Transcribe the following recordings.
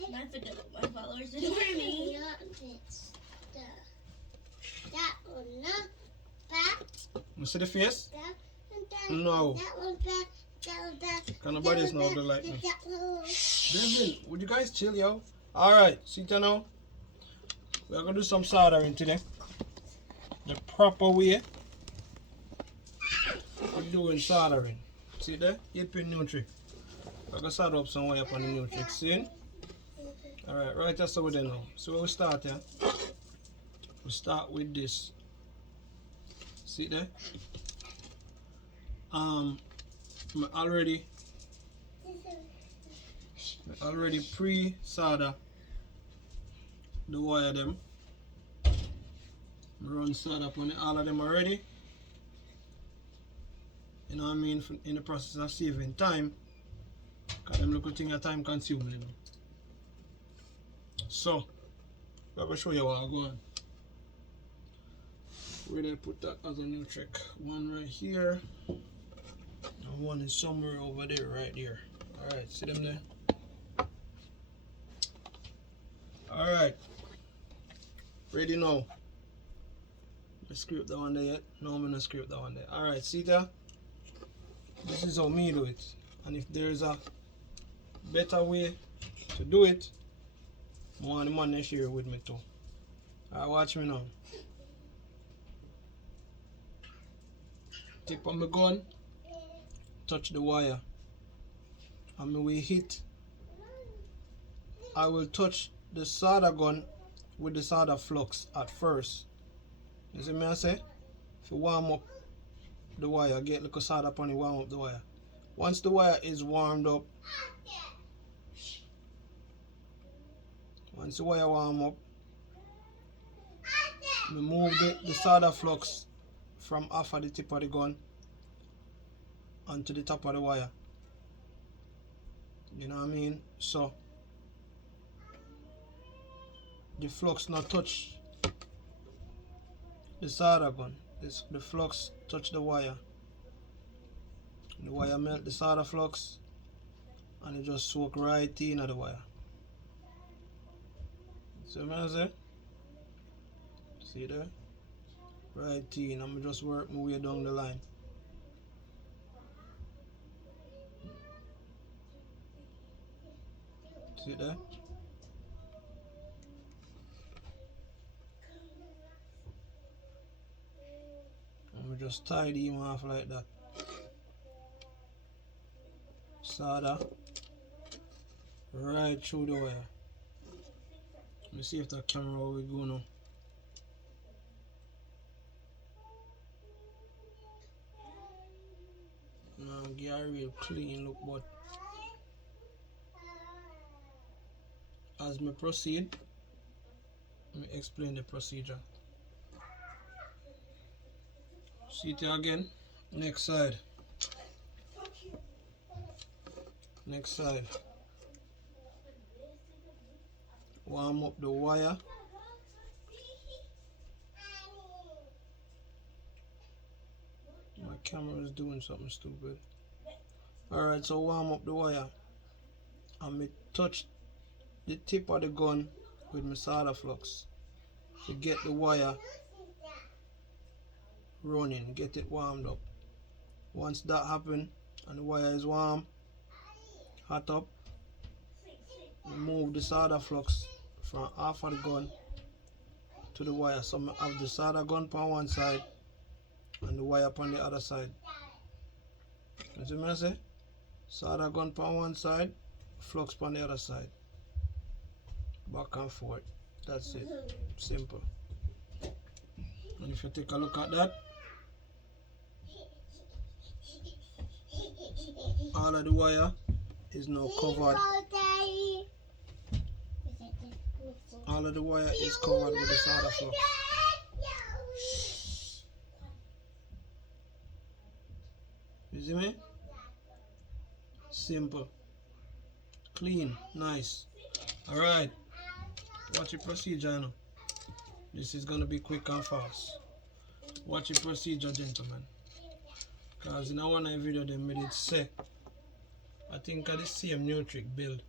Not for my followers to do for me. You see the face? No. Can nobody else know the like me? Devin, would you guys chill, yo? Alright, see you now. We're gonna do some soldering today. The proper way of doing soldering. See there? 8-pin new trick. We're gonna solder up some wire up on the new trick. See? Alright, right that's over there now. So where we start here? We start with this. See there? Already pre-solder the wire them. Run solder upon all of them already. You know what I mean? In the process of saving time. Because them little things are time consuming. You know? So, I'm going to show you what I'm going. Where did I put that as a new trick? One right here. And one is somewhere over there, right there. Alright, see them there? Alright. Ready now. Let's script that one there yet? No, I'm gonna script that one there. Alright, see that? This is how me do it. And if there's a better way to do it, I want the man to share it with me too. Alright, watch me now. Tip on my gun, touch the wire. And when we hit, I will touch the solder gun with the solder flux at first. You see me I say? If you warm up the wire, get little solder upon it, warm up the wire. Once the wire is warmed up, once the wire warm up, we move the solder flux from off of the tip of the gun onto the top of the wire. You know what I mean? So the flux not touch the solder gun. The flux touch the wire. The wire melt the solder flux and it just soak right in the wire. See what I say? See there? Right in. I'm just work my way down the line. See there? I'm just tidy him off like that. Solder right through the wire. Let me see if that camera will go now. Now get a real clean look, but as me proceed, let me explain the procedure. See it again. Next side. Next side. Warm up the wire. My camera is doing something stupid. Alright, so warm up the wire. And me touch the tip of the gun with my solder flux to get the wire running, get it warmed up. Once that happens and the wire is warm, hot up, move the solder flux from half of the gun to the wire. So I have the solder gun on one side and the wire on the other side. You see what I say? Solder gun on one side, flux on the other side. Back and forth. That's it. Simple. And if you take a look at that, all of the wire is now covered. All of the wire is covered with the solder flux. You see me? Simple. Clean. Nice. Alright. Watch your procedure now. This is gonna be quick and fast. Watch your procedure, gentlemen. Because in one of the video they made it say, I think of the same new trick build.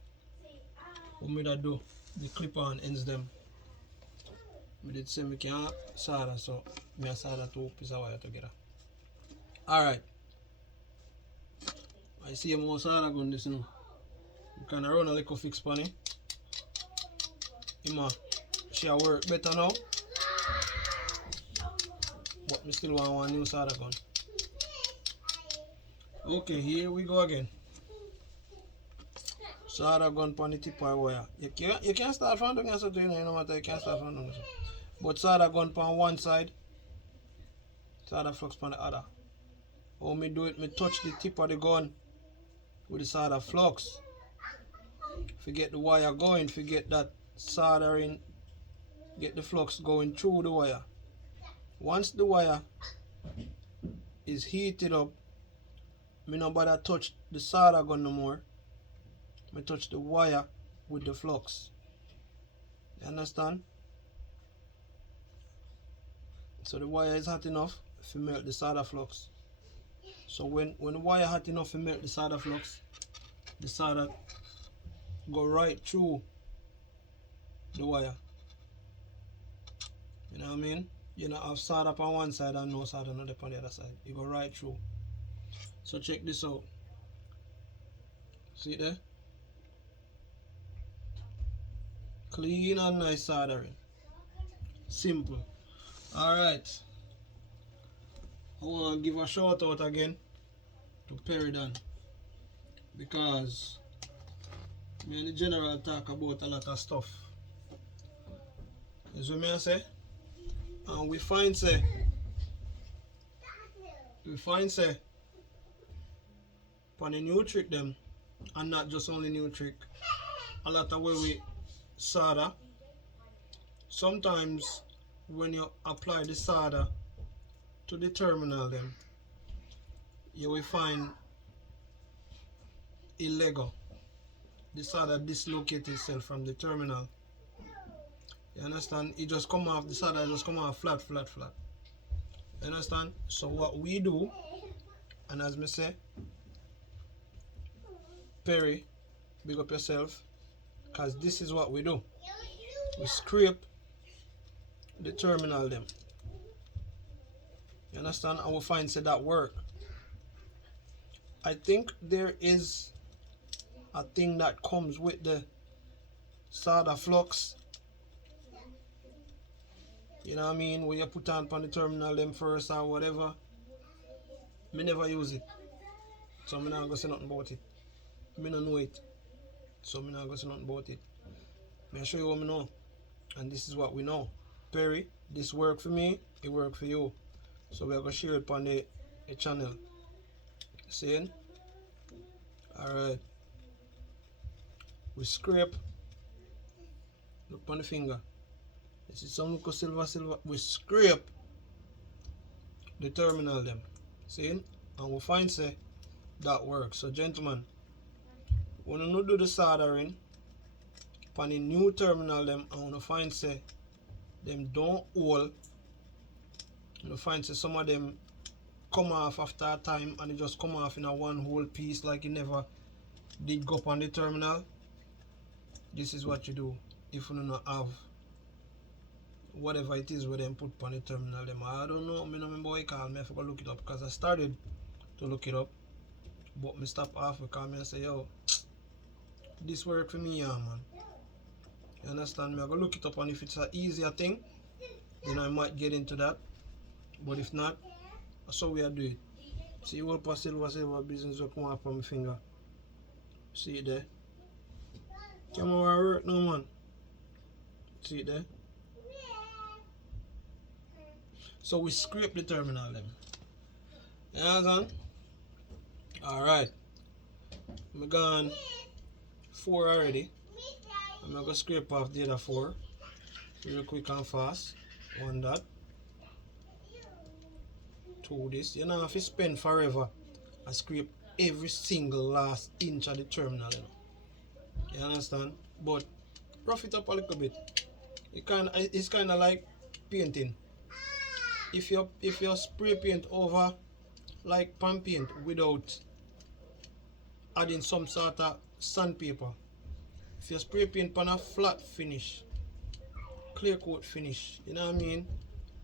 what me that do, the clip on ends them. Me did say me can't solder, so me solder two pieces of wire together. Alright. I see more solder gun this now. You can run a little fix on it. She work better now. But me still want one new solder gun. Okay, here we go again. Solder gun on the tip of wire. You can't start from down here, so you know, no matter you can't start from down here. But solder gun on one side, solder flux on the other. How me do it, me touch the tip of the gun with the solder flux. Forget the wire going, forget that soldering, get the flux going through the wire. Once the wire is heated up, me no bother touch the solder gun no more. Me touch the wire with the flux. You understand? So the wire is hot enough to melt the solder flux. So when the wire hot enough to melt the solder flux, the solder go right through the wire. You know what I mean? You know, have solder on one side and no solder on the other side. You go right through. So check this out. See there? Clean and nice soldering. Simple. Alright. I want to give a shout out again to Peridan, because me and the general talk about a lot of stuff. You see what I say? And we find say on the new trick them, and not just only new trick, a lot of way we solder, sometimes when you apply the solder to the terminal them, you will find illegal. The solder dislocate itself from the terminal. You understand? It just come off, the solder just come off flat. You understand? So what we do, and as me say, Perry, big up yourself, because this is what we do. We scrape the terminal them. You understand? And we find say that work. I think there is a thing that comes with the solder flux. You know what I mean? Where you put on the terminal them first or whatever. Me never use it, so I'm not gonna say nothing about it. Me don't know it, so I'm not gonna say nothing about it. I'll show you what I know, and this is what we know. Perry, this worked for me, it worked for you. So we're gonna share it on the channel. See? Alright. We scrape. Look on the finger. This is some little silver. We scrape the terminal them. See? And we find say that works. So gentlemen, when you do the soldering on the new terminal them, and we find say them don't hold, you find say some of them come off after a time and it just come off in a one whole piece like it never did go up on the terminal. This is what you do if you don't have whatever it is where them put on the terminal them. I don't know, I don't remember what it called. I forgot to look it up, because I started to look it up, but me stop halfway because I say, yo, this work for me, yeah, man. You understand me? I go look it up, and if it's an easier thing, then I might get into that. But if not, that's how we are doing it. See what silver business will come up on my finger. See it there? Camera work now, man. See it there? So we scrape the terminal them. You understand? Alright. I'm gone 4 already. I'm gonna scrape off the other 4 real quick and fast. 1 dot. 2 this. You know, if you spend forever and scrape every single last inch of the terminal, you know. You understand? But rough it up a little bit. It's kinda like painting. If you spray paint over like pan paint without adding some sort of sandpaper, if you spray paint on a flat finish, clear coat finish, you know what I mean?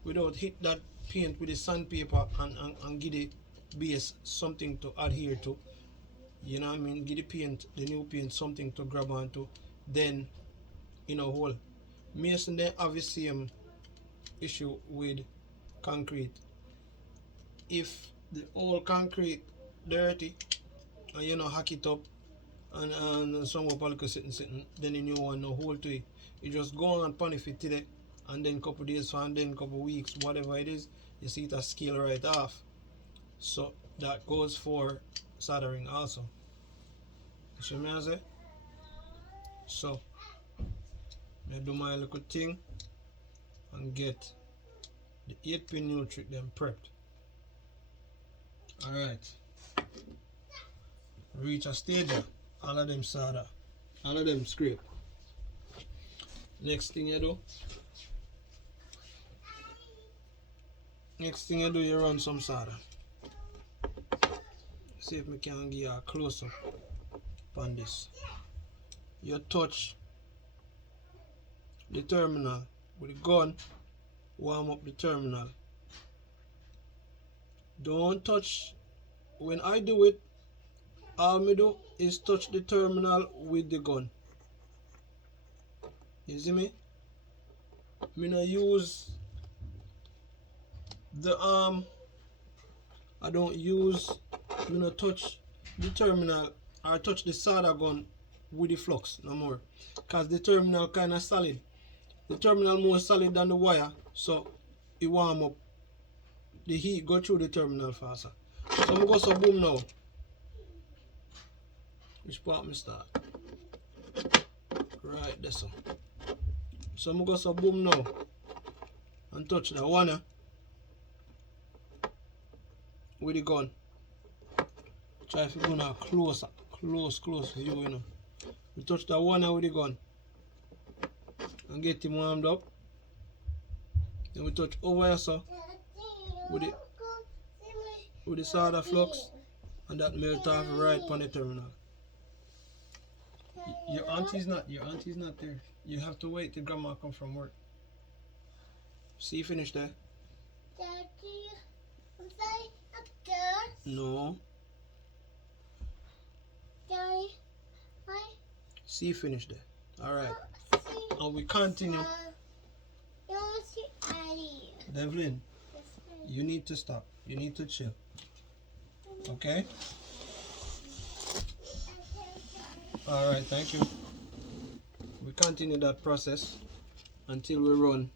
Without hit that paint with the sandpaper and give the base something to adhere to, you know what I mean? Give the paint, the new paint, something to grab onto, then in a hole. Mason they have the same issue with concrete. If the old concrete dirty and you know hack it up and some of sitting, then the new one no hole to it. You just go on pan if it today and then couple days and then couple weeks, whatever it is, you see it a scale right off. So that goes for soldering also. You see me I say? So I do my little thing and get the 8-pin new trick them prepped. Alright. Reach a stage, all of them solder, all of them scrape. Next thing you do, you run some solder. See if I can give you a close up on this. You touch the terminal with the gun, warm up the terminal. Don't touch, when I do it, all I do is touch the terminal with the gun. You see me? Me no use the I don't use, me no touch the terminal or touch the solder gun with the flux no more. Cause the terminal kinda solid. The terminal more solid than the wire, so it warm up. The heat go through the terminal faster. So I'm go so boom now. Which part me start? Right there so. So I'm go so boom now and touch the one with the gun. Try to go now close view, you know. We touch the one with the gun and get him warmed up. Then we touch over here so with the solder flux and that melt off right on the terminal. Your auntie's not there. You have to wait till grandma come from work. See you finish there? Daddy, I'm sorry, upstairs. No. Daddy, I See you finish there. Alright. And we continue. don't see Daddy. Devlin, you need to stop. You need to chill. Okay? Alright, thank you. We continue that process until we run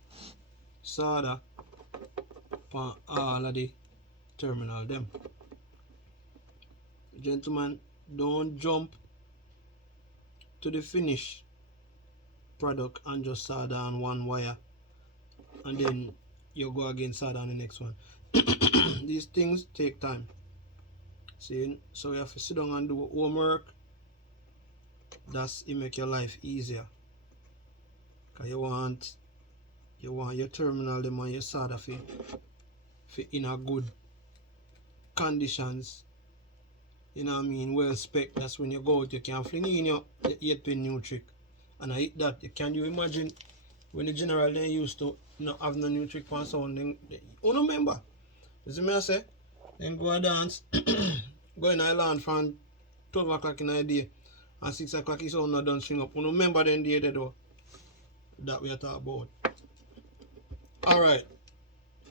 solder on all of the terminal them. Gentlemen, don't jump to the finished product and just solder on one wire and then you go again solder on the next one. These things take time. See, so you have to sit down and do homework. That's it make your life easier. Cause you want your terminal them and your solder for in a good conditions. You know what I mean? Well spec. That's when you go out, you can fling in your 8-pin new trick. And I hit that. Can you imagine when the general they used to not have no new trick on sound? Then you remember? You see me I say? Then go and dance. Go in Ireland from 12 o'clock in the day and 6 o'clock is all not done string up. You remember then day though that we are talking about. Alright.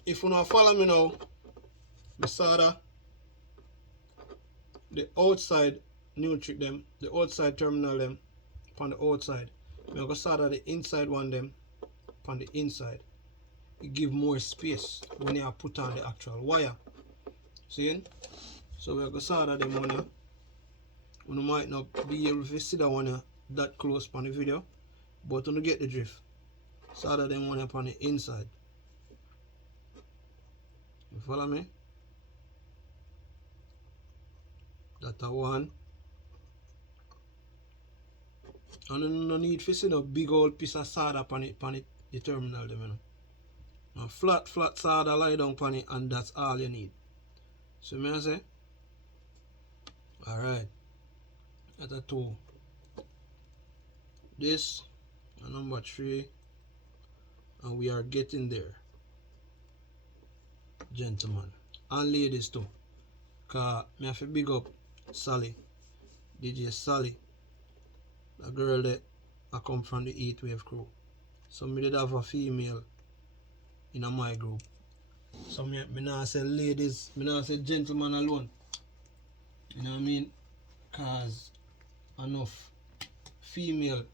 If you not follow me now, the solder the outside new trick them, the outside terminal them on the outside. We are going to solder the inside one them on the inside. It give more space when you put on the actual wire. See? So we are going to solder them on here. You might not be able to see that one that close on the video, but you get the drift. Solder them on upon the inside. You follow me? That's a one. And you no need to see no big old piece of solder upon it, the terminal them, you know. A flat solder lie down upon it and that's all you need. So me I say? Alright. That's a two. this and number 3, and we are getting there, gentlemen and ladies too, cause me have to big up Sally, DJ Sally, the girl that I come from the Heat Wave crew. So me did have a female in my group. So me not say ladies, me not say gentlemen alone. You know what I mean? Cause enough female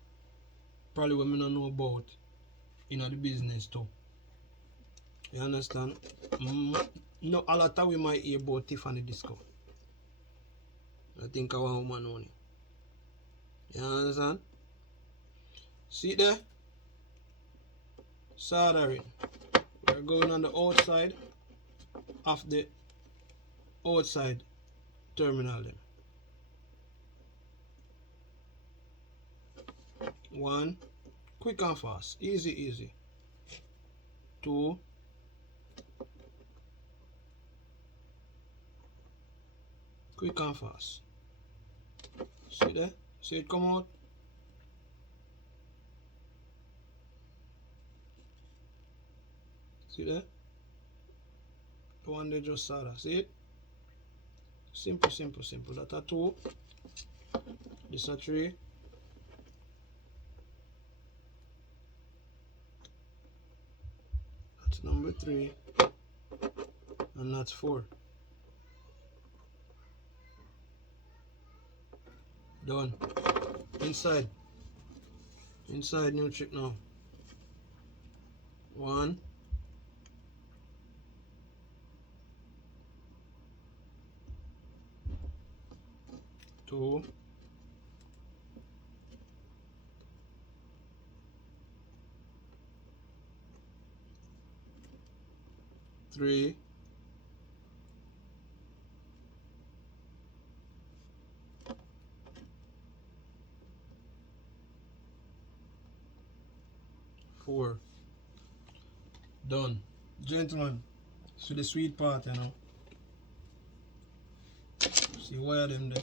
probably what me not know about in the business too. You understand? No, a lot of we might hear about Tiffany Disco. I think I want woman only. You understand? See there? Soldering. We're going on the outside of the outside terminal then. 1, quick and fast, easy. 2, quick and fast. See there? See it come out? See there? The one they just saw that. See it? Simple. That's a 2. This a 3. That's number 3. And that's 4. Done. Inside new trick now. 1, 2, 3, 4. Done. Gentlemen, see the sweet part, you know. See why them there?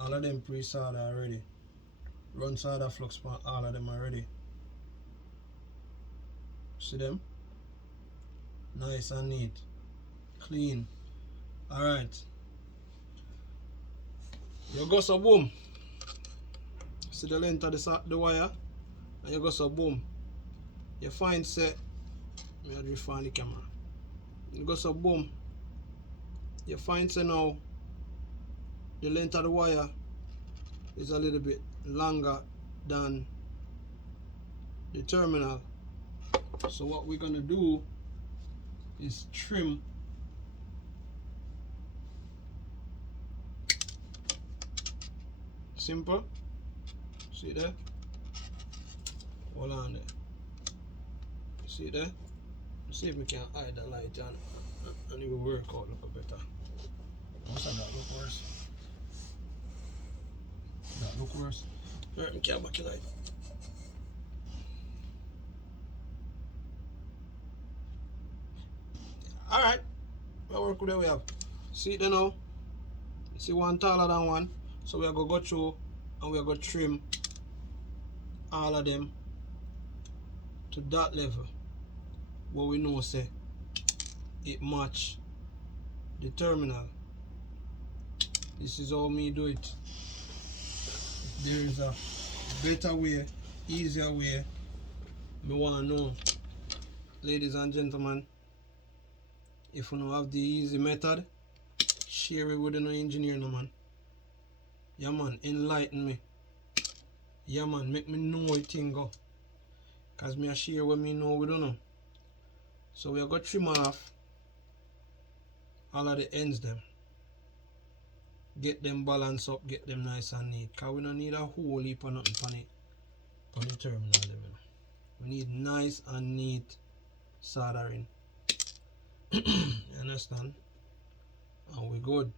All of them pre-solder already. Run solder flux for all of them already. See them? Nice and neat. Clean. Alright. You go so boom. See the length of the wire? And you go so boom. You find set. I drift on the camera. You go so boom. You find say now the length of the wire is a little bit longer than the terminal. So what we're gonna do is trim simple. See there? Hold on there. See there? See if we can hide the light and it will work out look better. Must have that look worse. That look worse. Alright, we can't back the light. Alright. What work do we have? See it there now? You see one taller than one. So we are going to go through and we are going to trim all of them to that level. What we know say it match the terminal. This is how me do it. There is a better way, easier way. Me want to know, ladies and gentlemen, if you don't have the easy method, share it with an engineer, no man. Yeah man, enlighten me. Yeah man, make me know what thing go. Cause me a share what me know we don't know. So we are going to trim off all of the ends them. Get them balanced up, get them nice and neat. Cause we don't need a whole heap of nothing on it. On the terminal level. We need nice and neat soldering. You understand? And we good.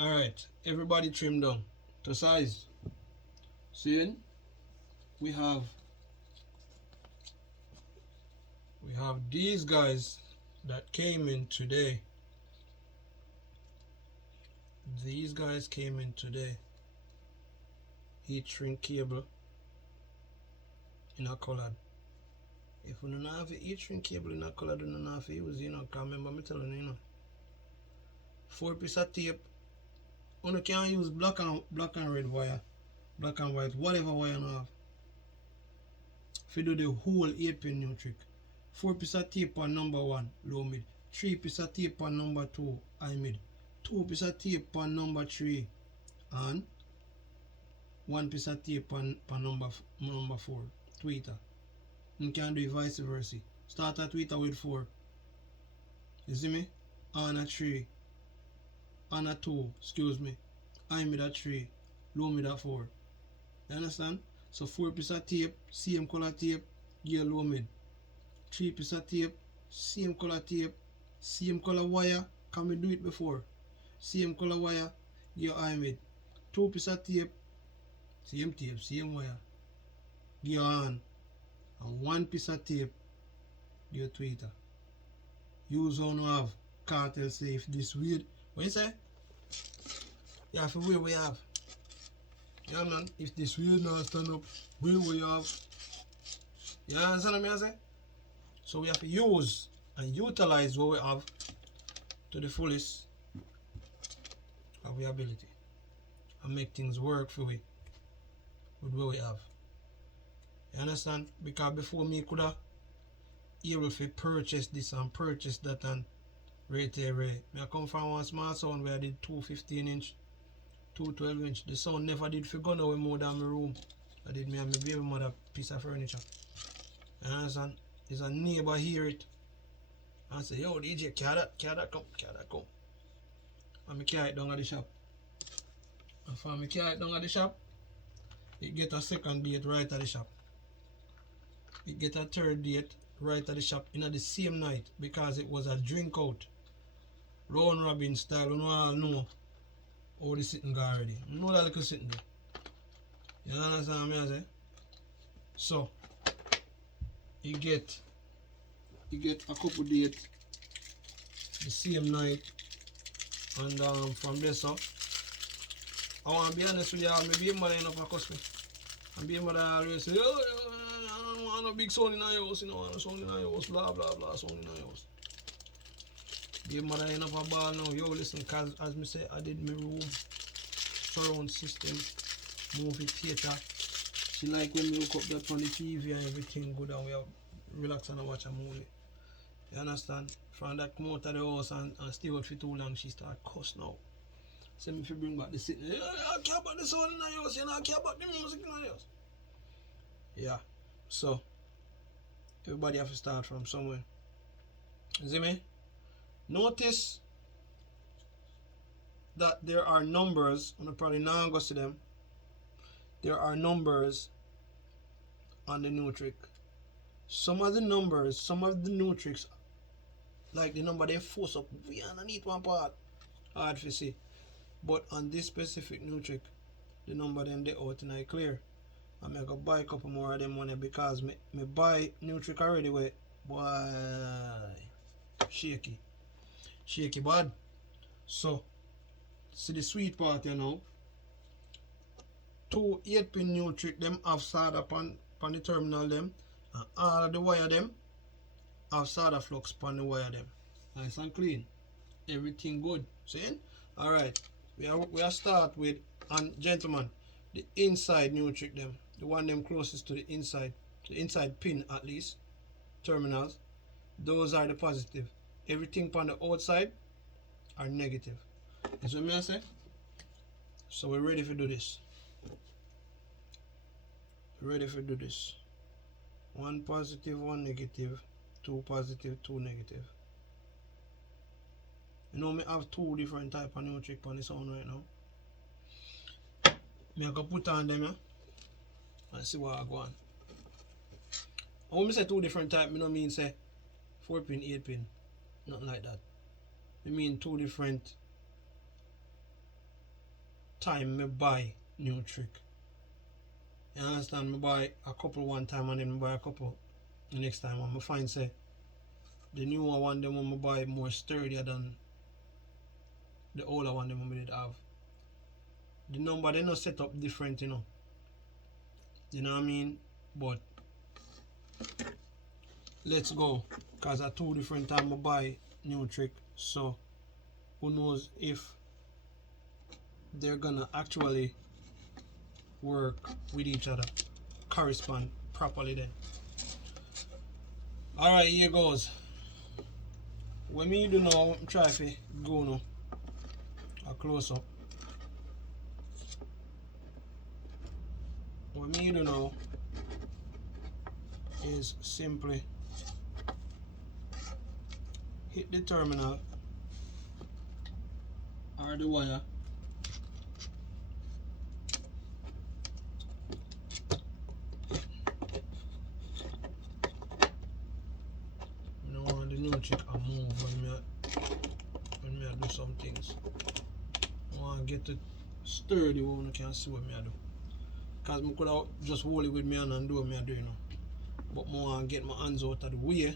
Alright, everybody trim down to size. See, we have these guys that came in today. These guys came in today heat shrink cable in a colored. If you don't have a heat shrink cable in a colored, you don't have to use, you know, because remember me telling you, you know. 4 piece of tape. You can use black and red wire, black and white, whatever wire you have. If you do the whole 8-pin new trick. 4 piece of tape on number 1, low mid. 3 piece of tape on number 2, high mid. 2 piece of tape on number 3, and 1 piece of tape on number 4, tweeter. You can do it vice versa. Start a tweeter with 4. You see me? On a 3. On a 2, excuse me. High mid a 3, low mid a 4. You understand? So 4 piece of tape, same color tape, gear low mid. 3 piece of tape, same color tape, same color wire, can we do it before? Same color wire, gear high mid. 2 piece of tape, same wire, gear on. And 1 piece of tape, gear tweeter. Use on have cartel say if this weird. What you say? You have to wear what you have. Yeah man, if this wheel now stand up, wear what you have. You understand what I say? So we have to use and utilize what we have to the fullest of our ability and make things work for we with what we have. You understand? Because before me could have able to purchase this and purchase that and right there, right. I come from one small sound where I did 2 15-inch, 2 12-inch. The sound never did for gun away more than my room. I did me and my baby mother piece of furniture. You understand? There's a neighbor hear it and say, yo DJ, carry that come. And I carry it down at the shop. And for me carry it down at the shop, it get a second date right at the shop. It get a third date right at the shop in the same night because it was a drink out. Round Robin style, you all know how the sitting go already. You know that little sitting there. You understand what I say? So you get a couple dates the same night, and from there so I want to be honest with you, my baby mother enough for cuss me. And baby mother always say, oh, I don't want no big sound in our house, you know, no sound in our house, blah blah blah, sound in our house. Baby mother enough a ball now, yo listen, cause as me say, I did my room, surround system, movie theater. She like when we look up that on the TV and everything good and we have relax and watch a movie. You understand? From that come out of the house and stay out for too long, she start cuss now. Say me if you bring back the sitting, I care about the sound in the house, you know, I care about the music in the house. Yeah. So everybody have to start from somewhere. You see me? Notice that there are numbers, and I probably now go to them. There are numbers on the new trick. Some of the numbers, some of the new tricks, like the number they force up way underneath one part, hard to see. But on this specific new trick, the number them they out and I clear. I'm gonna buy a couple more of them money because me buy new trick already with boy shaky bad. So see the sweet part you know. 2 8-pin new trick them have solder upon the terminal them, and all of the wire them have solder flux upon the wire them. Nice and clean. Everything good. See? Alright. We are start with, and gentlemen, the inside new trick them. The one them closest to the inside pin at least, terminals. Those are the positive. Everything on the outside are negative. Is what I say? So we're ready to do this. Ready to do this. 1 positive, 1 negative, 2 positive, 2 negative. You know me have 2 different type of new trick on the sound right now. Me I go put on them yeah, and see what I go on. And when I say 2 different type, me no mean say 4-pin, 8-pin. Nothing like that. I mean 2 different time me buy new trick. You understand? Me buy a couple one time and then me buy a couple the next time. And I find say the newer one them when me buy more sturdier than the older one them we did have. The number they not set up different, you know. You know what I mean? But let's go. Cause I 2 different times I buy new trick. So who knows if they're gonna actually work with each other, correspond properly then. Alright, here goes. When me do now, try to go now. A close up. What me do now is simply hit the terminal or the wire. You know, want the new trick I move when I do some things. I want to get it sturdy when you can see what I do. Because I could have just hold it with me hand and do what I do, you know. But I want to get my hands out of the way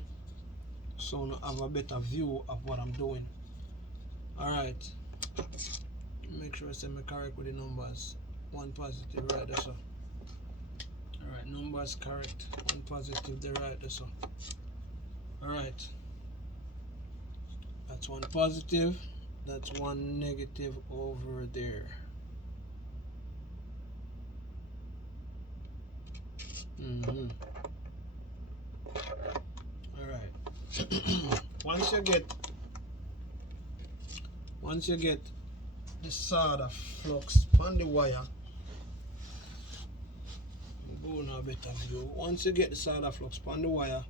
so I have a better view of what I'm doing. Alright. Make sure I say me correct with the numbers. 1 positive right there, so. Alright, numbers correct. 1 positive there right there, so. Alright. That's 1 positive. That's 1 negative over there. Alright. Once you get the solder flux on the wire, go on a better view. Once you get the solder flux on the wire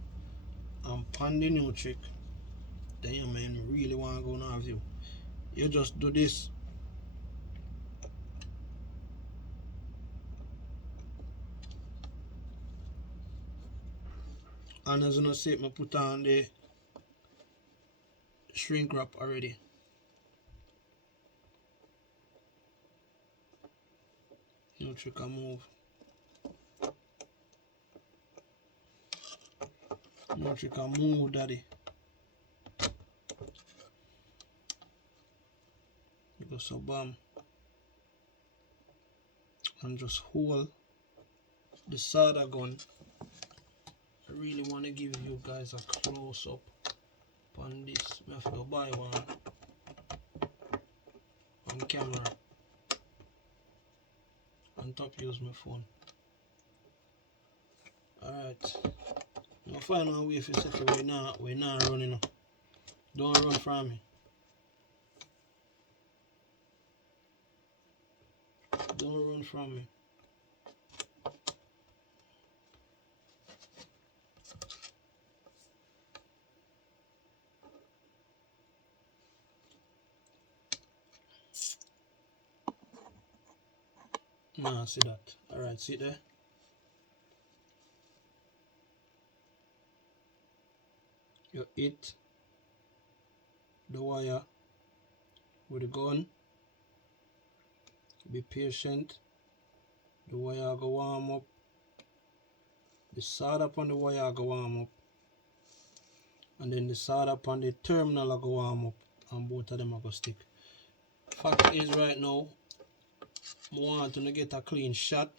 and pan the new trick, then you man really want to go on a view. You just do this. And as you see, I put on the shrink wrap already. New trick I move. New trick I move, daddy. You go so bam. And just hold the solder gun. I really want to give you guys a close up on this. I have to go buy one on camera and top use my phone. Alright. Now find one way for set it. We're not running. Don't run from me. Don't run from me. Nah, see that. Alright, see there? You hit the wire with the gun. Be patient. The wire go warm up. The solder upon the wire go warm up. And then the solder upon the terminal go warm up. And both of them are go stick. Fact is right now, I want to get a clean shot.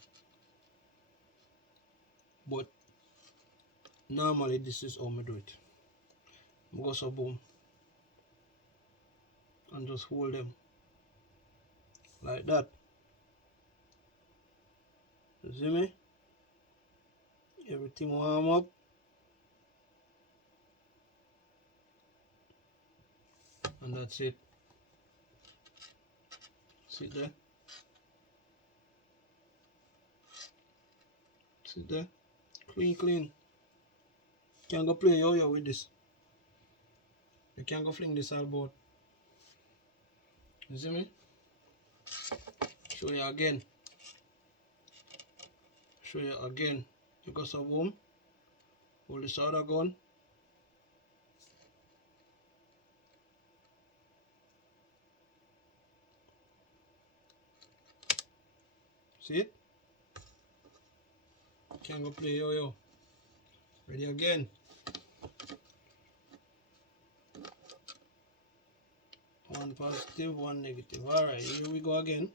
But normally this is how I do it. I go so boom. And just hold them. Like that. You see me? Everything warm up. And that's it. Sit there. Sit there. Clean, clean. Can't go play yo-yo with this. You can't go fling this all about. You see me? Show you again. Show you again. You go so boom. Hold the solder gun. See it? Can't go play yo-yo. Ready again. One positive, one negative. Alright, here we go again.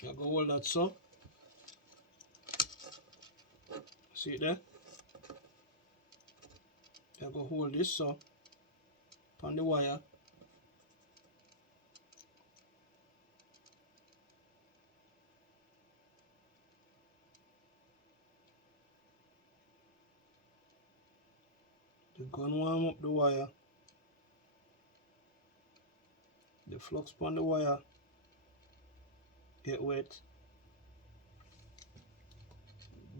You go hold that so. See it there? I go hold this so on the wire. The gun warm up the wire. The flux on the wire get wet.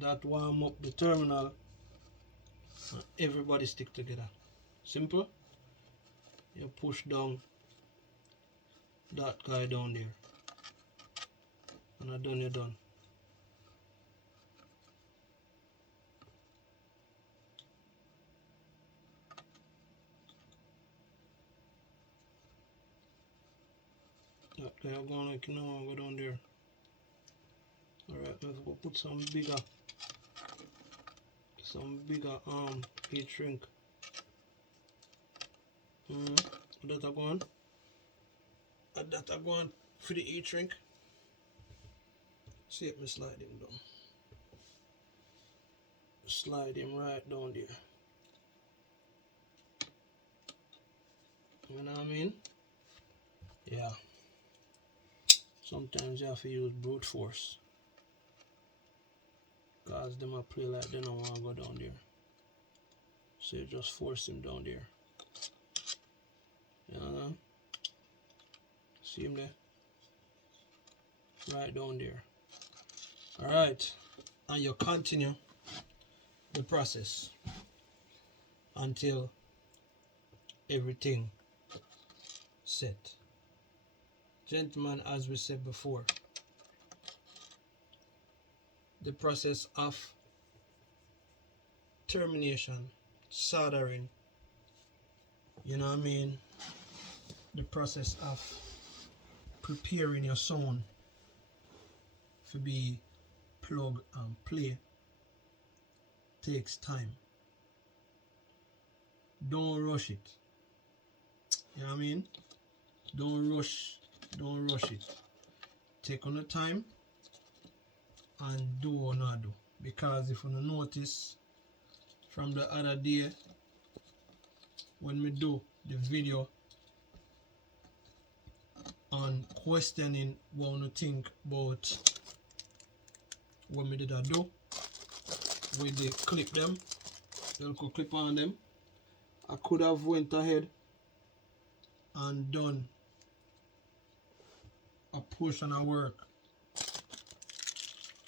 That warm up the terminal and everybody stick together. Simple. You push down that guy down there. And I done, you're done. That guy going like, you know, go down there. Alright, let's go put some bigger heat shrink. That I go on. That I go on for the heat shrink. See if me slide him down. Slide him right down there. You know what I mean? Yeah. Sometimes you have to use brute force. Cause them a play like they don't want to go down there. So you just force him down there. You know? See him there? Right down there. Alright. And you continue the process until everything set. Gentlemen, as we said before, the process of termination, soldering, you know what I mean, the process of preparing your sound to be plug and play takes time. Don't rush it. You know what I mean? Don't rush it. Take on the time and do or not do. Because if you notice from the other day when we do the video on questioning what you think about what we did I do with the clip them, the little clip on them, I could have went ahead and done a portion of work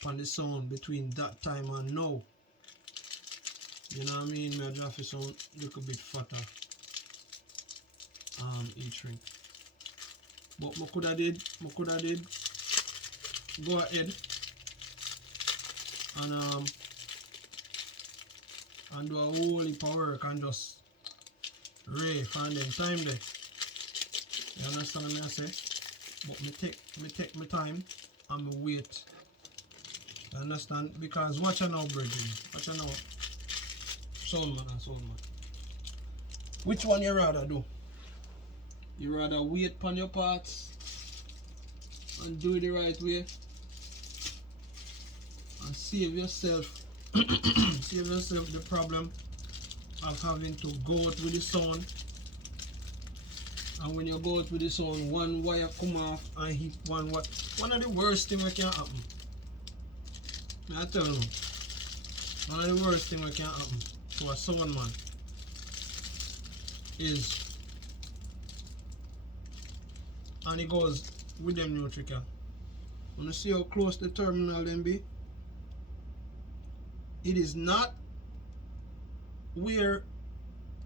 on the sound between that time and now. You know what I mean? Me just sound a little bit fatter heat shrink. But I could have did go ahead and do a whole heap of work and just find them time there. You understand what I say? But me take my time and me wait. You understand? Because watch out now, brethren. Watch out now. Sound man. Which one you rather do? You rather wait on your parts and do it the right way and save yourself the problem of having to go out with the sound, and when you go out with the sound, one wire come off and hit one wire. One of the worst things that can happen, I tell you, one of the worst things that can happen to a sound man is, and it goes with them new trick. When you see how close the terminal then be, it is not where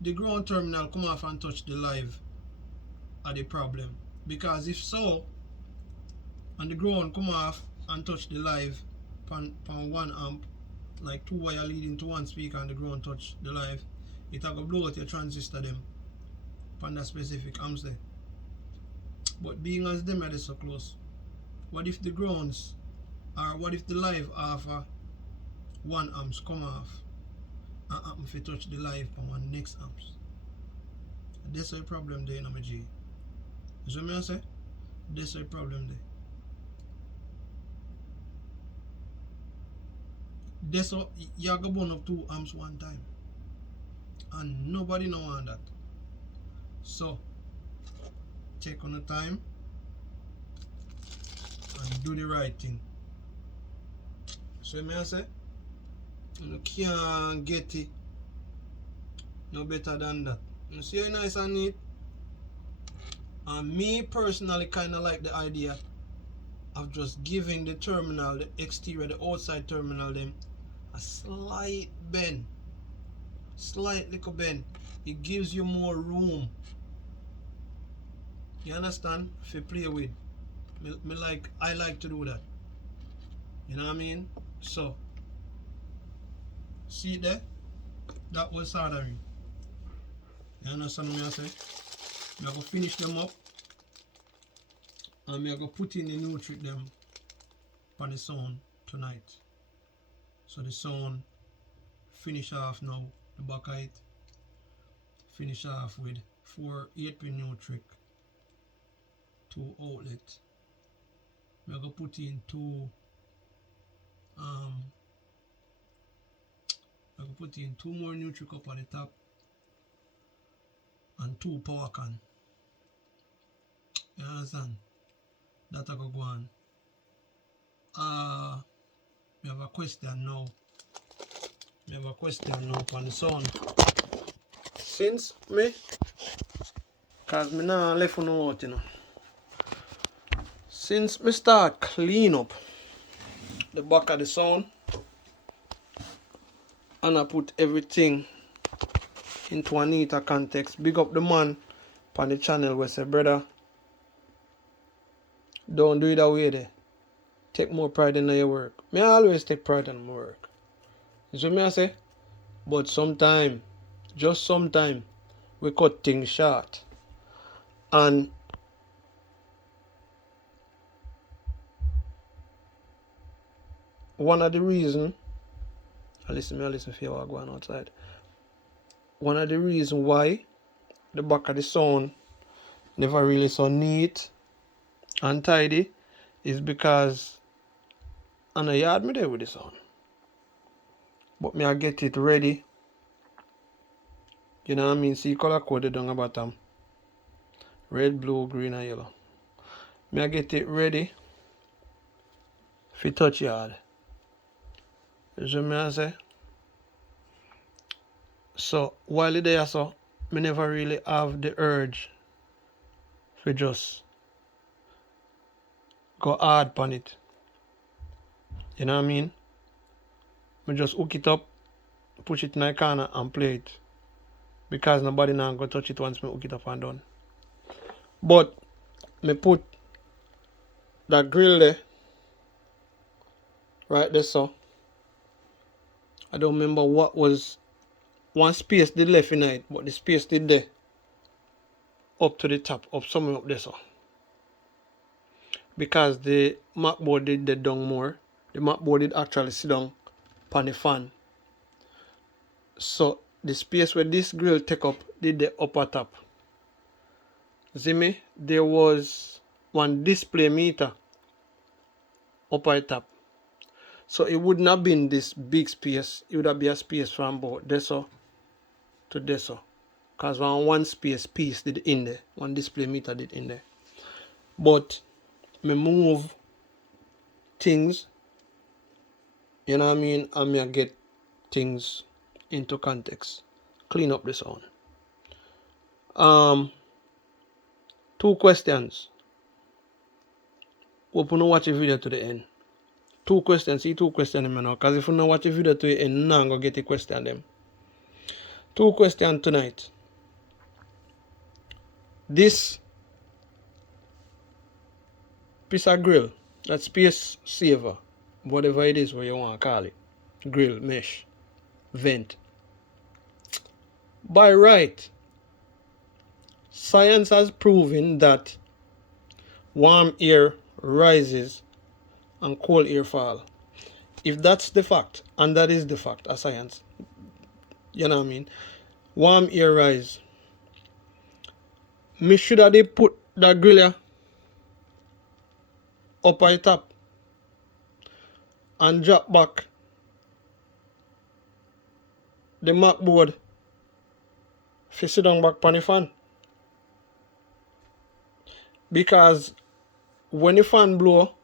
the ground terminal come off and touch the live are the problem. Because if so, and the ground come off and touch the live pan 1 amp, like 2 wire leading to 1 speaker, and the ground touch the live, it will blow out your transistor them pan that specific amps there. But being as them are so close, what if the grounds, or what if the live offer 1 amps come off and happen if you touch the live on one next amps? That's a problem there, my G. You see what I say? That's a problem there. This you go burn up 2 amps one time. And nobody know want that. So take on the time and do the right thing. So me I say you can't get it no better than that. You see how nice and neat? And me personally kinda like the idea of just giving the terminal, the exterior, the outside terminal them a slight bend. Slight little bend. It gives you more room. You understand? If you play with. I like to do that. You know what I mean? So see there? That was soldering. You understand what I say? I'm going to finish them up and I'm going to put in the new trick them on the sound tonight. So the sound finish off now, the back of it. Finish off with 4 8-pin new trick, 2 outlet. I'm going to put in 2 more new trick up on the top and 2 power can. You understand? That I go on. We have a question now. We have a question now on the sound. Since me, cause me now left for no out, you know. Since me start clean up the back of the sound and I put everything into a neater context. Big up the man on the channel where say, brother, don't do it that way there. Take more pride in your work. Me always take pride in my work. You see what me I say? But sometimes, just sometimes, we cut things short. And one of the reasons, I listen if you are going outside. One of the reasons why the back of the sound never really so neat and tidy is because I know yard me there with the sound. But me I get it ready. You know what I mean? See color coded down the bottom. Red, blue, green and yellow. Me I get it ready for touch yard. You see me I say? So while it there so, me never really have the urge to just go hard on it. You know what I mean? Me just hook it up, push it in the corner and play it. Because nobody now go touch it once me hook it up and done. But me put that grill there, right there so. I don't remember what was one space did left in it, but the space did there. Up to the top, up somewhere up there so. Because the MacBoard did the down more. The MacBoard did actually sit down on the fan. So the space where this grill take up did the upper top. See me? There was one display meter up at top. So it would not be in this big space. It would have been a space from about there so to there so. Because one space piece did in there. One display meter did in there. But me move things, you know what I mean, and me get things into context. Clean up the sound. 2 questions. Hope you don't watch the video to the end. 2 questions, see 2 questions them now. Because if you don't watch the video to the end, now I'm going to get the question them. 2 questions tonight. This piece of grill, that space saver, whatever it is what you want to call it, grill, mesh, vent. By right, science has proven that warm air rises and cold air fall. If that's the fact, and that is the fact of science, you know what I mean, warm air rise. Me should have they put that grill up at the top and drop back the MacBoard fi sit down back pan the fan. Because when the fan blow,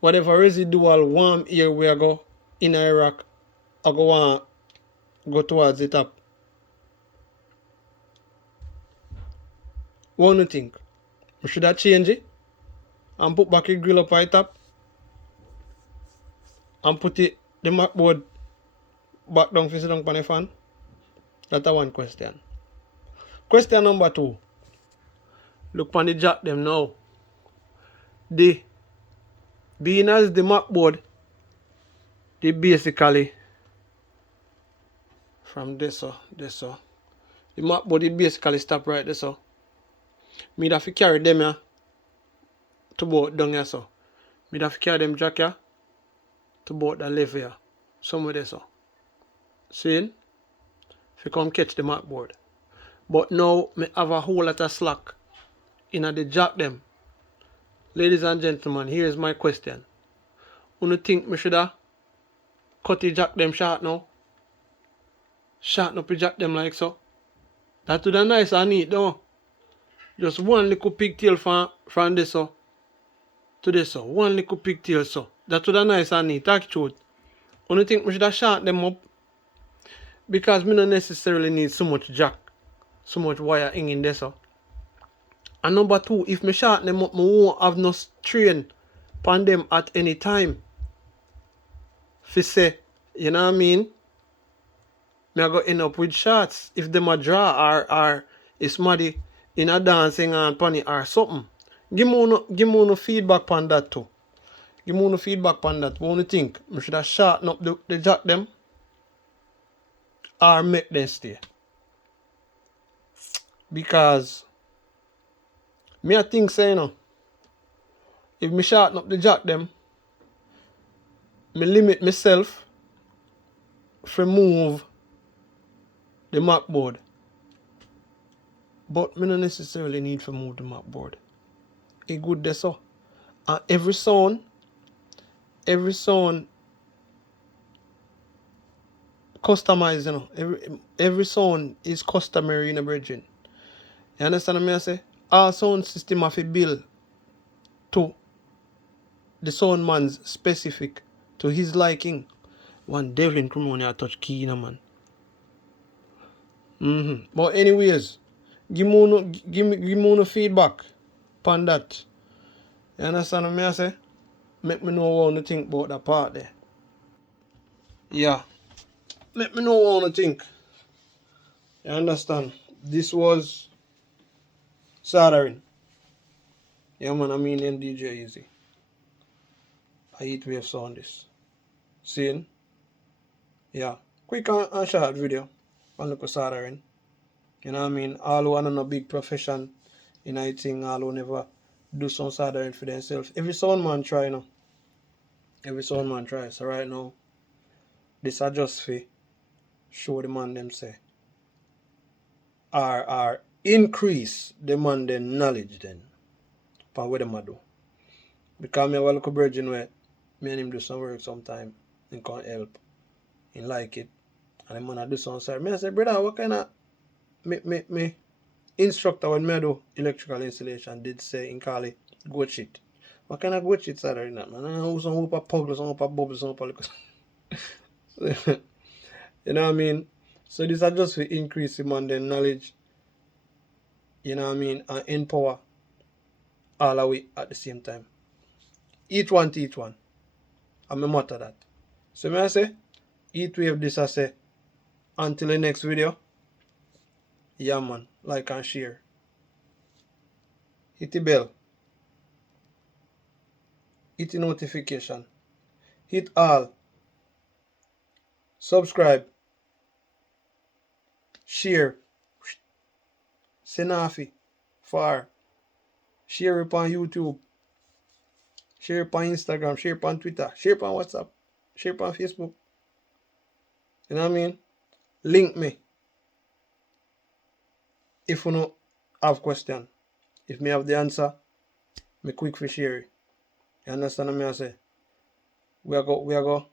whatever residual warm air we go in Iraq, I go towards the top. What do you think? We should have changed it and put back the grill up at the top and put the MacBoard back down fi sit down pan the fan? That's one question. Question number 2. Look pan the jack them now. Being as the MacBoard, they basically from this so. The MacBoard it basically stop right there so. Me have to carry them here to boat down here so. Me have to carry them jack here to boat the left here. Somewhere there so. See? If you come catch the MacBoard. But now me have a whole lot of slack in the jack them. Ladies and gentlemen, here's my question. You think me should have cut the jack them short now? Shorten up the jack them like so? That would be nice and neat though. Just one little pigtail from this so to this so. One little pigtail so. That would be nice and neat. That's truth. You think me should have shorten them up? Because me don't necessarily need so much jack, so much wire hanging there so. And number 2, if me shorten them up, me won't have no strain upon them at any time. If you say, you know what I mean? Me I go end up with shots if them a draw or is somebody in a dancing and funny or something. Give me no feedback on that too. Give me no feedback on that. What do you think? I should have shorten up the jack them or make them stay? Because me I think say you know, if me shorten up the jack them, me limit myself from move the MacBoard. But me not necessarily need to move the MacBoard. It good there so. And every sound customized, you know. Every sound is customary in a bridging. You understand what I say? Our sound system have to build to the sound man's specific, to his liking. One Devlin come on here touch key, you know, man. But anyways, give me no feedback upon that. You understand what I say? Make me know what you think about that part there. Yeah. Let me know what you think. You understand? This was Soldering. Yeah man, I mean DJ Easy. I eat wave sound this. Seeing? Yeah. Quick and short video on look soldering. You know what I mean? All who are not a big profession in I think all who never do some soldering for themselves. Every sound man try now. Every sound man try. So right now, this are just for show the man them say. Or increase the man them knowledge then. For what them a do. Because me have a little virgin where me and him do some work sometime and can help. And like it. And the man I do some side. Me I say, brother, what kind of me instructor when me I do electrical installation did say in call it goat shit. What kind of goat shit side are in that, man? I know some hoop of puggles, some hoop of bubbles, some hoop of you know what I mean? So these are just for increase the man them knowledge. You know what I mean? And empower all of we at the same time. Each one teach one. I'm a matter that. So may I say, eat wave this I say. Until the next video. Yeah man, like and share. Hit the bell. Hit the notification. Hit all. Subscribe. Share. Senafi. Far. Share it on YouTube. Share it on Instagram. Share it on Twitter. Share it on WhatsApp. Share it on Facebook. You know what I mean? Link me. If you don't have question. If me have the answer, me quick for share it. You understand what I say? We are go.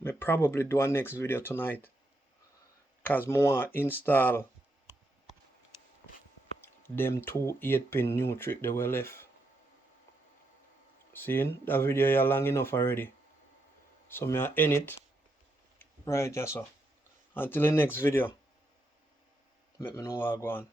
Me probably do our next video tonight. cause I want to install them two 8-pin new trick they were left. See, that video is long enough already. So I end it right just so. Until the next video, let me know what I go on.